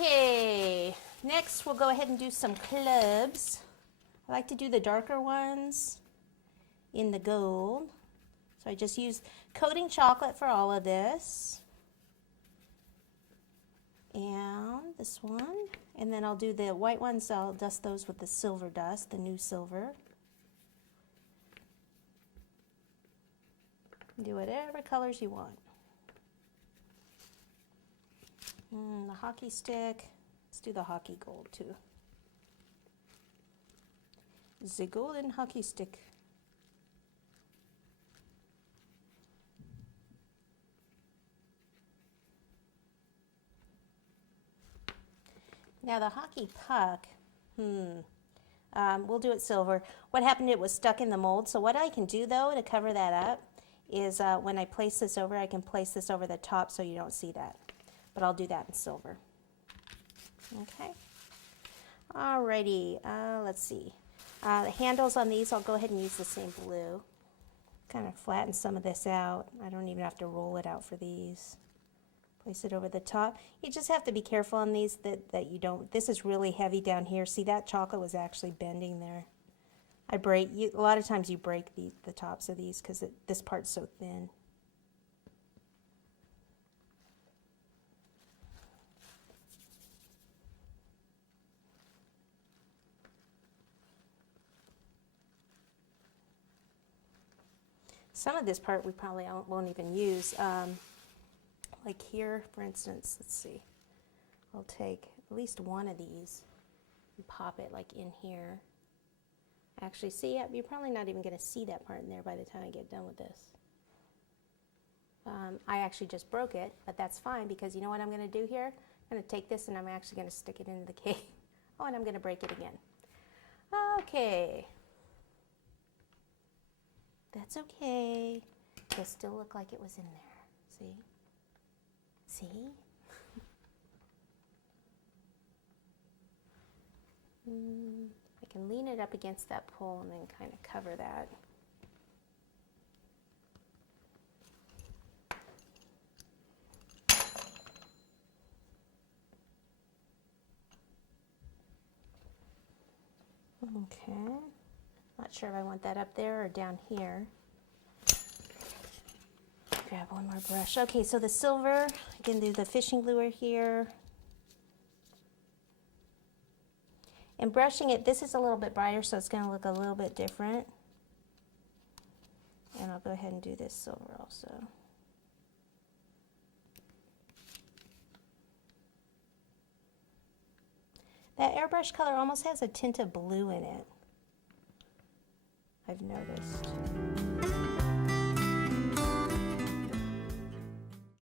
Okay, next we'll go ahead and do some clubs. I like to do the darker ones in the gold. So I just use coating chocolate for all of this. And this one. And then I'll do the white ones, I'll dust those with the silver dust, the new silver. Do whatever colors you want. The hockey stick. Let's do the hockey gold too. The golden hockey stick. Now the hockey puck, we'll do it silver. What happened, it was stuck in the mold. So what I can do though to cover that up is when I place this over, I can place this over the top so you don't see that. But I'll do that in silver. Okay. Alrighty, let's see. The handles on these, I'll go ahead and use the same blue. Kind of flatten some of this out. I don't even have to roll it out for these. Place it over the top. You just have to be careful on these that you don't, this is really heavy down here. See, that chocolate was actually bending there. A lot of times you break the tops of these because this part's so thin. Some of this part we probably won't even use. Like here, for instance, let's see. I'll take at least one of these and pop it like in here. Actually, see, you're probably not even going to see that part in there by the time I get done with this. I actually just broke it, but that's fine because you know what I'm going to do here? I'm going to take this and I'm actually going to stick it into the cake. Oh, and I'm going to break it again. Okay. That's okay. It'll still look like it was in there. See? See? I can lean it up against that pole and then kind of cover that. Okay. Not sure if I want that up there or down here. Grab one more brush. Okay, so the silver, I can do the fishing lure here. And brushing it, this is a little bit brighter, so it's going to look a little bit different. And I'll go ahead and do this silver also. That airbrush color almost has a tint of blue in it, I've noticed.